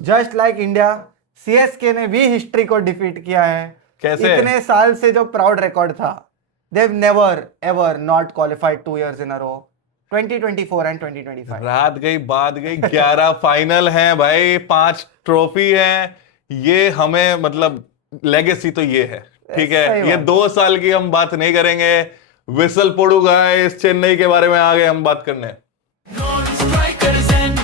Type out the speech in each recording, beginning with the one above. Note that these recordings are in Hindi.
जस्ट लाइक इंडिया, सीएसके ने भी हिस्ट्री को डिफीट किया है। कैसे? इतने साल से जो प्राउड रिकॉर्ड था, they've never ever not qualified 2 years in a row, 2024 and 2025। रात गई बात गई, 11 फाइनल हैं भाई, 5 ट्रॉफी हैं। ये हमें मतलब लेगेसी तो ये है, ठीक है। सही ये बात। 2 साल की हम बात नहीं करेंगे। विसल पड़ूगा इस चेन्नई के बारे में आगे हम बात करने। Non-strikers and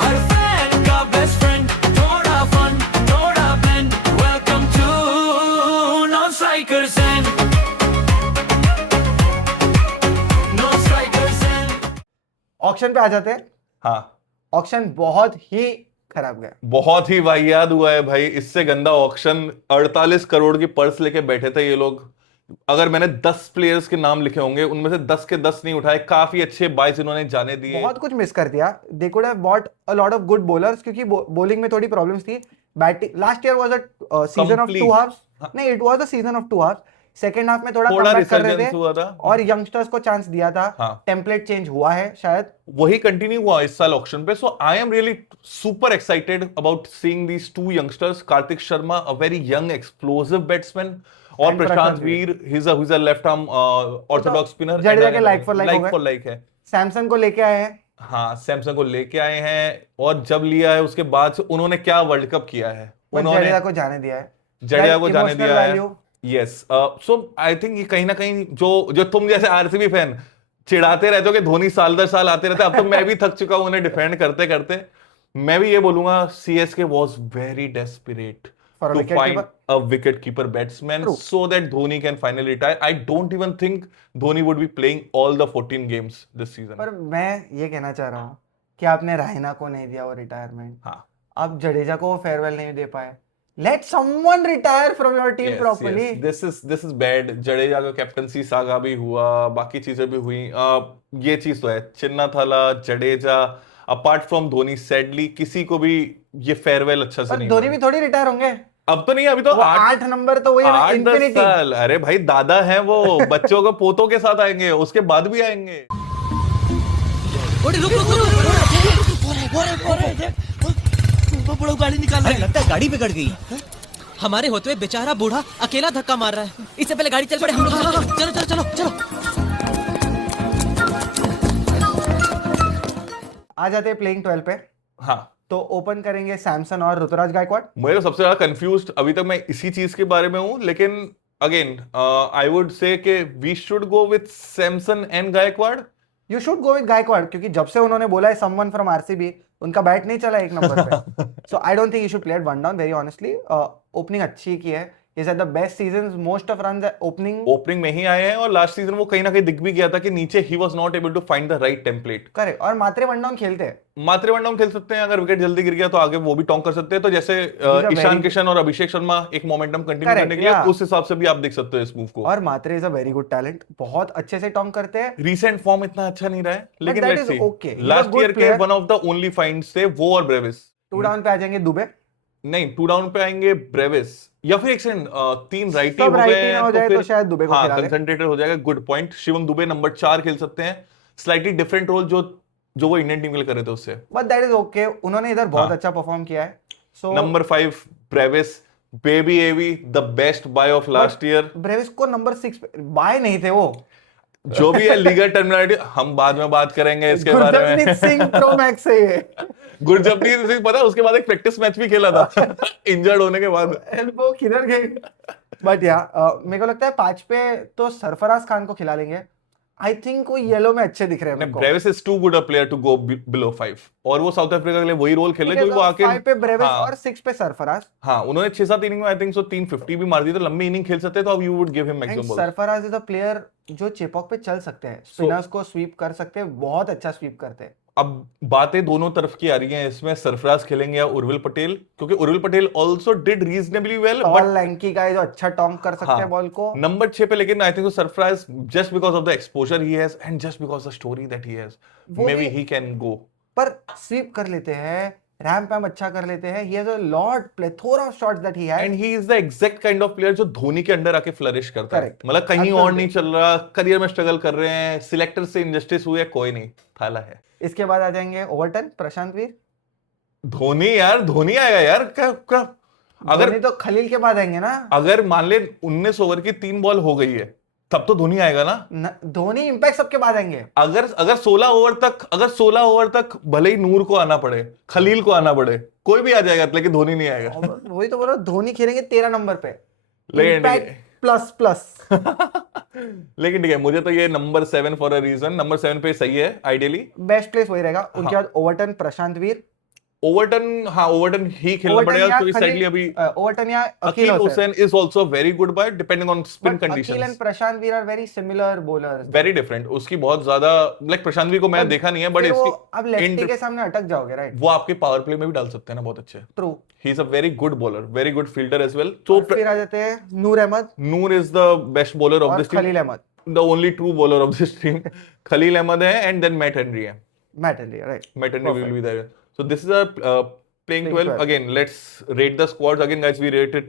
हर fan का best friend, थोड़ा fun, थोड़ा blend, welcome to non-strikers and non-strikers and auction पे आ जाते हैं। हाँ, ऑक्शन बहुत ही खराब गया। बहुत ही वाहियात हुआ है भाई। इससे गंदा ऑक्शन, 48 करोड़ की पर्स लेके बैठे थे ये लोग। अगर मैंने 10 प्लेयर्स के नाम लिखे होंगे, उनमें से 10 के 10 नहीं उठाए। काफी अच्छे बाइस इन्होंने जाने दिए। बहुत कुछ मिस कर दिया। They could have bought a lot of good bowlers, क्योंकि बॉलिंग में थोड़ी प्रॉब्लम्स थी। Batting last year was a season of 2 Complete. Halves. नहीं, it was a season of 2 halves. Second half में थोड़ा थोड़ा कमबैक कर रहे resurgence थे हुआ था। और यंगस्टर्स को चांस दिया था। हाँ। टेम्पलेट चेंज हुआ है शायद। वही कंटिन्यू हुआ इस साल ऑक्शन पे। So I am really super excited about seeing these 2 youngsters. Kartik Sharma, a very young explosive batsman, और And Prashant Prashant Veer, he is a left arm orthodox spinner. Jadeja के like for like हो गए। फॉर लाइक है। सैमसन को लेके आए हैं। हाँ, सैमसंग को लेके आए हैं, और जब लिया है उसके बाद से उन्होंने क्या वर्ल्ड कप किया है। पर उन्होंने जडेजा को जाने दिया है। जडेजा को जाने Emotional दिया है। value। Yes, so I think ये कहीं ना कहीं जो तुम जैसे आरसीबी फैन चिढ़ाते रहते हो कि धोनी साल दर साल आते रहते हैं, अब तो मैं भी थक चुका हूं उन्हें डिफेंड करते करते। मैं भी ये बोलूंगा, CSK was very desperate For a to wicket find keeper? a wicket keeper batsman True. so that Dhoni can finally retire. I don't even think Dhoni would be playing all the 14 games this season. पर मैं ये कहना चाह रहा हूँ कि आपने रायना को नहीं दिया वो रिटायरमेंट, हाँ, आप जडेजा को वो फेयरवेल नहीं दे पाए। Let someone retire from your team yes, properly. yes. This is bad. Jadeja का कैप्टनसी सागा भी हुआ, बाकी चीजें भी हुई। ये चीज तो है, चिन्ना थाला, Jadeja, apart from Dhoni, sadly किसी को भी ये फेयरवेल अच्छा से पर नहीं धोनी हुआ। भी थोड़ी रिटायर होंगे। अब तो नहीं, अभी तो वो 8 नंबर तो वही है ना, 8-10 इंफिनिटी। साल। अरे भाई दादा है वो, बच्चों को पोतों के साथ आएंगे, उसके बाद भी आएंगे। गाड़ी निकाल रहा है। लगता है गाड़ी बिगड़ गई। हमारे होते हुए बेचारा बूढ़ा अकेला धक्का मार रहा है। इससे पहले गाड़ी चल पड़े हम लोग। चलो चलो चलो चलो। आ जाते हैं प्लेइंग 12 पे। हाँ, तो ओपन करेंगे सैमसन और ऋतुराज गायकवाड़। मैं तो सबसे ज्यादा कंफ्यूज्ड अभी तक मैं इसी चीज के बारे में हूं, लेकिन अगेन आई वुड से कि we should go with Samson and Gaikwad. You should go with Gaikwad, क्योंकि जब से उन्होंने बोला है समवन फ्रॉम आरसीबी, उनका बैट नहीं चला 1 नंबर पे। So I don't think you should play at one down, very honestly. Opening अच्छी की है। Is at the best seasons, most of runs opening में ही आए हैं, और लास्ट सीजन वो कहीं ना कहीं दिख भी गया था कि नीचे ही was not able to find the right template. Correct. और मात्रे वन डाउन खेलते हैं। मात्रे वन डाउन खेल सकते हैं, अगर विकेट जल्दी गिर गया तो आगे वो भी टॉन्ग कर सकते हैं। तो जैसे are ईशान very- किशन और अभिषेक शर्मा एक मोमेंटम कंटिन्यू Correct, करने के लिए, yeah. उस हिसाब से भी आप देख सकते हो इस मूव को। और Mhatre is a very good talent, बहुत अच्छे से टॉन्ग करते हैं। रीसेंट फॉर्म इतना अच्छा नहीं रहा है, लेकिन that let's is see. okay. He's a last good year के player. One of the only finds थे वो और ब्रेविस। 2 डाउन पे आ जाएंगे दुबे। नहीं, 2 डाउन पे आएंगे ब्रेविस, या फिर एक सेकंड, 3 राइटी सब हो righty गए ना हो जाए तो शायद दुबे को खिला दे। कंसंट्रेटेड हो जाएगा। Good point. Shivam Dubey number 4 खेल सकते हैं, स्लाइटली डिफरेंट रोल जो वो इंडियन टीम के लिए कर रहे थे उससे। बट दैट इज ओके, उन्होंने इधर बहुत हाँ। अच्छा परफॉर्म किया है। So number 5 Brevis, baby AB, the best buy of last year. Brevis को नंबर 6 पे बाय नहीं थे वो। जो भी है लीगल टर्मिनलिटी हम बाद में बात करेंगे इसके बारे में। गुरजपनीत सिंह प्रो मैक्स है ये। गुरजपनीत सिंह, पता है उसके बाद एक प्रैक्टिस मैच भी खेला था इंजर्ड होने के बाद। एल्बो किधर गई। बट या मेरे को लगता है 5 पे तो सरफराज खान को खिला लेंगे। आई थिंक वो येलो में अच्छे दिख रहे हैं मेरे को। Brevis is too good a player to go below 5, और वो साउथ अफ्रीका के लिए वही रोल खेले जो वो आके 5 पे ब्रेविस हाँ, और 6 पे सरफराज। हाँ, उन्होंने 6-7 इनिंग में आई थिंक सो 350 भी मार दी, तो लंबी इनिंग खेल सकते हैं, तो अब you would give him and maximum ball. Sarfaraz is a player जो चेपॉक पे चल सकते हैं, स्पिनर्स को स्वीप कर सकते हैं, बहुत अच्छा स्वीप करते हैं। अब बातें दोनों तरफ की आ रही हैं इसमें, सरफराज खेलेंगे या उर्विल पटेल, क्योंकि Urvil Patel also did reasonably well, tall but lanky का है जो अच्छा टॉन्ग कर सकते हैं बॉल को। नंबर 6 पे, लेकिन I think Sarfaraz just because of the exposure he has and just because the story that he has, may be he can go. पर स्वीप कर लेते हैं, रैम्प पैम अच्छा कर लेते हैं। He has a lot plethora of shots that he has, and he is the exact kind of player जो धोनी के अंडर आके फ्लरिश करता है। Correct. मतलब कहीं और Absolutely. नहीं चल रहा, करियर में स्ट्रगल कर रहे हैं, सिलेक्टर से इनजस्टिस हुई है, कोई नहीं, थाला है। इसके बाद आ जाएंगे ओवरटन, प्रशांत वीर। धोनी यार, धोनी आएगा यार, क्या क्या अगर धोनी तो खलील के बाद आएंगे ना। अगर मान ले 19 ओवर की 3 बॉल हो गई है तब तो धोनी आएगा ना। धोनी इंपैक्ट सबके बाद आएंगे। अगर 16 ओवर तक भले ही नूर को आना पड़े, खलील को आना पड़े, कोई भी आ जाएगा लेकिन धोनी नहीं आएगा। और वही तो बोल रहा हूँ, धोनी खेलेंगे 13 नंबर पे, लेकिन इंपैक्ट प्लस प्लस। लेकिन ठीक है, मुझे तो ये number 7 for a reason, number 7 पे सही है आइडियली। बेस्ट प्लेस वही रहेगा। उनके बाद ओवरटन, प्रशांत वीर, ओवरटन ही खेलना पड़ेगा क्योंकि साइडली अभी ओवरटन या Akeal Hosein is also very good by depending on spin Akeal and conditions. Prashant Veer are very similar bowlers. Very different, उसकी बहुत ज्यादा लाइक प्रशांत भी को मैं देखा नहीं है बट इसकी अब लेफ्टी के सामने अटक जाओगे, राइट? वो आपके पावर प्ले में भी डाल सकते हैं ना बहुत अच्छे। True. He is a very good bowler, very good fielder as well. तो फिर आ जाते हैं Noor Ahmad Noor is the best bowler of और this team, Khaleel Ahmed, the only true bowler of this team. Khaleel Ahmed है एंड देन मैट हेनरी है। Matt Henry, right? Matt Henry will be there. So this is a playing 12. 12. Again, let's rate the squads. Again, guys, we rate it.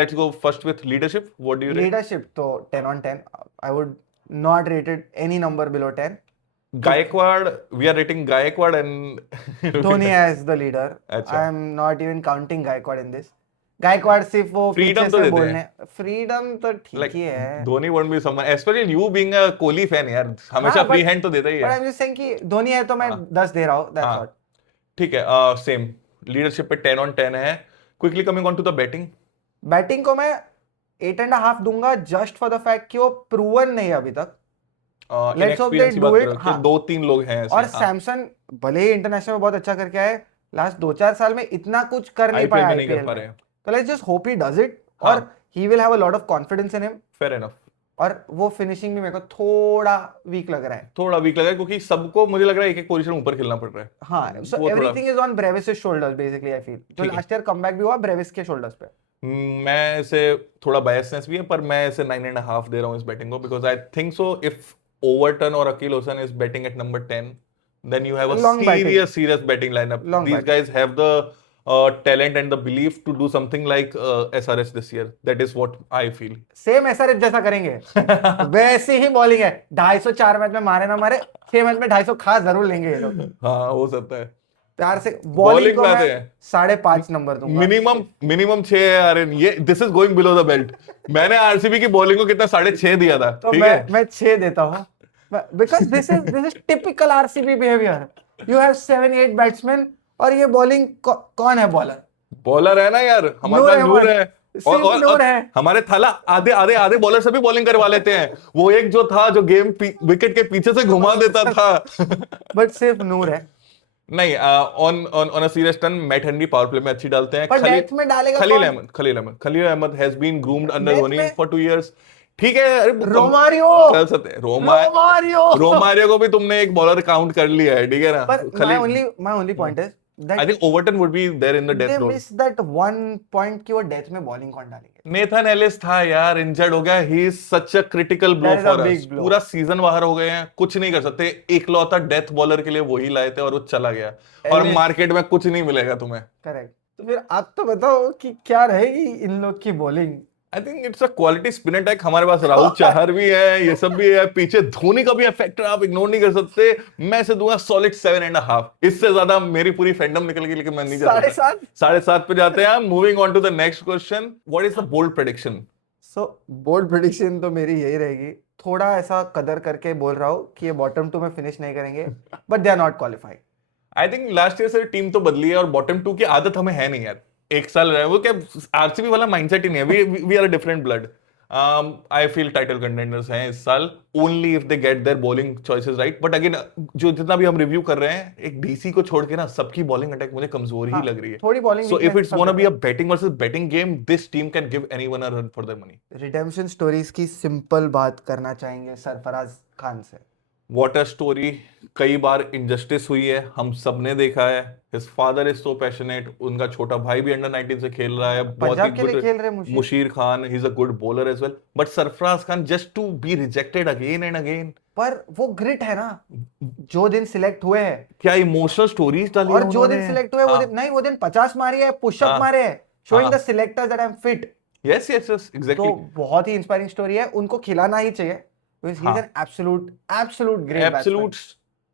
Let's go first with leadership. What do you rate? Leadership तो 10 on 10. I would not rate it any number below 10. Gaikwad, we are rating Gaikwad and Dhoni as the leader. अच्छा। I am not even counting Gaikwad in this. Gaikwad सिर्फ वो Freedom पीछे तो से देते बोलने, फ्रीडम तो ठीक like ही है। Dhoni won't be someone, especially you being a Kohli fan यार, हमेशा हाँ, free but- hand तो देता ही But है। I'm just saying कि धोनी है तो मैं 10 दे रहा हूँ, that's हाँ। what. ठीक है, सेम लीडरशिप पे 10 on 10 है। Quickly coming on to the batting. Batting को मैं 8.5 दूंगा जस्ट फॉर द फैक्ट कि वो प्रूवन नहीं है अभी तक। Let's hope they Inexperience की बात do कर it, रहे हो, हाँ। तो 2-3 लोग हैं ऐसे। और हाँ। सैमसन भले ही इंटरनेशनल में बहुत अच्छा करके आए, लास्ट 2-4 साल में इतना कुछ कर नहीं IPL पाया में नहीं कर आईपीएल पा में। रहे हैं। तो let's just hope he does it हाँ। और he will have a lot of confidence in him. Fair enough. और वो फिनिशिंग भी मेरे को थोड़ा वीक लग रहा है। थोड़ा वीक लगा है क्योंकि सबको मुझे लग रहा है एक एक पोजीशन ऊपर खेलना पड़ रहा है। हाँ, सो वो थोड़ा- everything is on Brevis shoulders basically, I feel. जो ठीक है। लास्ट ईयर कमबैक भी हुआ ब्रेविस के शोल्डर्स पे। मैं इसे थोड़ा बायसनेस भी है पर मैं इसे 9.5 दे रहा हूँ इस बैटिंग को because I think so if Overton और Akeal Hosein is batting at number 10 then you have a Long batting. serious batting lineup. Long These batting. guys have the talent and the belief to do something like SRH this year. That is what I feel. Same SRH जैसा करेंगे वैसी ही बॉलिंग है। 250 4 मैच में मारे ना मारे, 6 मैच में 250 खा जरूर लेंगे ये लोग। हाँ हो सकता है। प्यार से Bowling बॉलिंग को में मैं आते हैं। 5.5 नंबर दूंगा। मिनिमम 6 है यार, ये this is going below the belt. मैंने आरसीबी की बॉलिंग को कितना 6.5 दिया था। तो ठीक है, मैं 6 देता हूँ because this is typical RCB behaviour. You have 7-8 batsman और ये बॉलिंग कौन है बॉलर? बॉलर है ना यार, हमारे नूर पास अहमद। नूर है सिर्फ नूर है। हमारे थाला आधे बॉलर से भी बॉलिंग करवा लेते हैं। वो एक जो था जो गेम विकेट के पीछे से घुमा देता था। बट सिर्फ नूर है। नहीं, on a serious turn Matt Henry power play में अच्छी डालते हैं। पर डेथ में डालेगा Khaleel Ahmed has been groomed under Death Dhoni में- फॉर 2 years। ठीक है, अरे रोमारियो कर सकते हैं। रोमारियो रोमारियो को भी तुमने एक बॉलर काउंट कर लिया है, ठीक है ना। पर my only point is I that think Overton would be there in the they death role. miss that one point कि वो डेथ में बॉलिंग कौन डालेंगे। नेथन एलिस था यार, इंजर्ड हो गया। He is such a critical blow That is a for big us. blow. पूरा सीजन बाहर हो गए हैं, कुछ नहीं कर सकते। एकलौता डेथ बॉलर के लिए वही लाए थे और वो चला गया। और Ellis- मार्केट में कुछ नहीं मिलेगा तुम्हें। करेक्ट। तो फिर आप तो बताओ कि क्या रहेगी इन लोग की bowling. I think it's a quality spin attack. हमारे पास राहुल चाहर भी है, ये सब भी है। पीछे धोनी का भी फैक्टर आप इग्नोर नहीं कर सकते। मैं इसे दूंगा सॉलिड 7.5। इससे ज्यादा मेरी पूरी फैंडम निकल गई, लेकिन मैं नहीं जा सकता। 7.5। 7.5 पे जाते हैं। Moving on to the next question, what is the bold prediction? So bold prediction तो मेरी यही रहेगी। थोड़ा ऐसा कदर करके बोल रहा हूँ कि ये बॉटम 2 में फिनिश नहीं करेंगे, but they are not qualified. I think last year से टीम तो बदली है और बॉटम 2 की आदत हमें है नहीं यार। एक साल रहे वो क्या, आरसीबी वाला माइंडसेट ही नहीं है। We are a different blood. I feel title contenders हैं इस साल only if they get their bowling choices right. But again जो जितना भी हम रिव्यू कर रहे हैं, एक डीसी को छोड़ के ना सबकी बॉलिंग अटैक मुझे कमजोर ही लग रही है। थोड़ी bowling So if it's gonna be a betting versus betting game, this team can give anyone a run for their money. Redemption stories की सिंपल बात करना चाहेंगे सरफराज खान से। What a story. कई बार इनजस्टिस हुई है, हम सब ने देखा है। His father is so passionate. उनका छोटा भाई भी अंडर 19 से खेल रहा है। बहुत ही पंजाब के लिए good खेल रहे Musheer. Musheer Khan, he is a good bowler as well. But Sarfaraz Khan just to be rejected again and again. पर वो ग्रिट है ना, जो दिन सिलेक्ट हुए हैं क्या इमोशनल स्टोरीज डाली और है जो उन्होंने? दिन सिलेक्ट हुए वो दिन नहीं, वो दिन 50 मारी है, पुशअप हाँ। मारे हैं, शोइंग हाँ। The selectors that I am fit. Yes, exactly. तो बहुत ही इंस्पायरिंग स्टोरी है, उनको खिलाना ही चाहिए। ही इज हाँ। एन एब्सोल्यूट ग्रेट Absolute,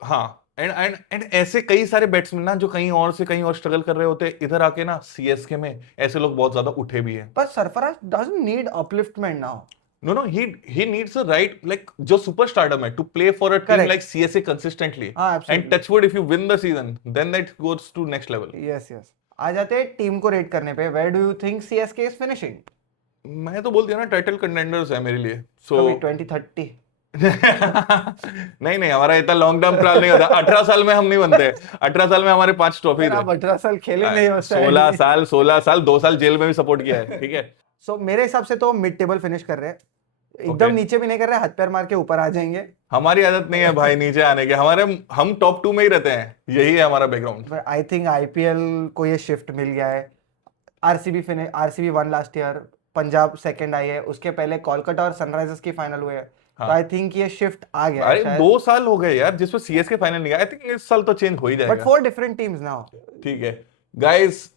हाँ, एंड ऐसे कई सारे बैट्समैन ना जो कहीं और स्ट्रगल कर रहे होते, इधर आके ना सीएसके में ऐसे लोग बहुत ज्यादा उठे भी हैं. But Sarfaraz doesn't need upliftment now. No, he needs the right, like जो सुपर स्टारडम है, to play for a team Correct. like CSK consistently. हाँ, absolutely. And touch wood, if you win the season, then that goes to next level. Yes, yes. आ जाते हैं टीम को रेट करने पे. Where do you think CSK is finishing? मैं तो बोल दिया ना, टाइटल कंटेंडर्स है मेरे लिए. So कभी 2030. नहीं हमारा इतना लॉन्ग टर्म प्लान नहीं होता. 18 साल में हम नहीं बनते. 18 साल में हमारे 5 ट्रॉफी आप 18 साल खेले नहीं हो 16 साल 2 साल जेल में भी सपोर्ट किया है. ठीक है. सो मेरे हिसाब से तो मिड टेबल फिनिश कर रहे हैं. एकदम Okay. नीचे भी नहीं कर रहे, हाथ पैर मार के ऊपर आ जाएंगे. हमारी आदत नहीं है भाई नीचे आने के. हम टॉप 2 में ही रहते हैं. यही है हमारा बैकग्राउंड. आई थिंक आईपीएल को ये शिफ्ट मिल गया है. RCB one last year, Punjab second आई है, उसके पहले कोलकाता और सनराइजर्स की फाइनल हुए है. तो आई थिंक ये शिफ्ट आ गया अरे है 2 साल हो गए यार जिसमें सीएसके फाइनल नहीं गया. आई थिंक इस साल तो चेंज हो ही बट जाएगा. 4 डिफरेंट टीम्स नाउ. ठीक है गाइस,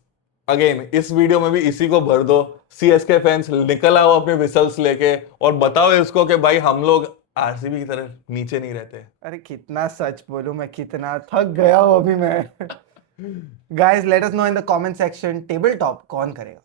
अगेन इस वीडियो में भी इसी को भर दो. सीएसके फैंस निकल आओ अपने विसल्स लेके और बताओ इसको कि भाई हम लोग आरसीबी की तरह नीचे नहीं रहते. अरे कितना सच बोलूं मैं, कितना थक गया हूं अभी मैं. Guys let us know in the comment section table top कौन करेगा.